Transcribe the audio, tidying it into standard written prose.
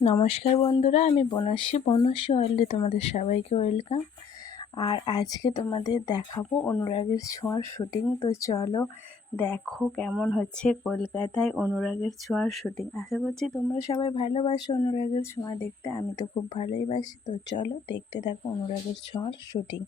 নমস্কার বন্ধুরা, আমি বনশ্রী ওয়ার্ল্ডে তোমাদের সবাইকে ওয়েলকাম। আর আজকে তোমাদের দেখাবো অনুরাগের ছোঁয়ার শুটিং। তো চলো দেখো কেমন হচ্ছে কলকাতায় অনুরাগের ছোঁয়ার শুটিং। আশা করছি তোমরা সবাই ভালোবাসো অনুরাগের ছোঁয়া দেখতে। আমি তো খুব ভালোই বাসি। তো চলো দেখতে থাকো অনুরাগের ছোঁয়ার শুটিং।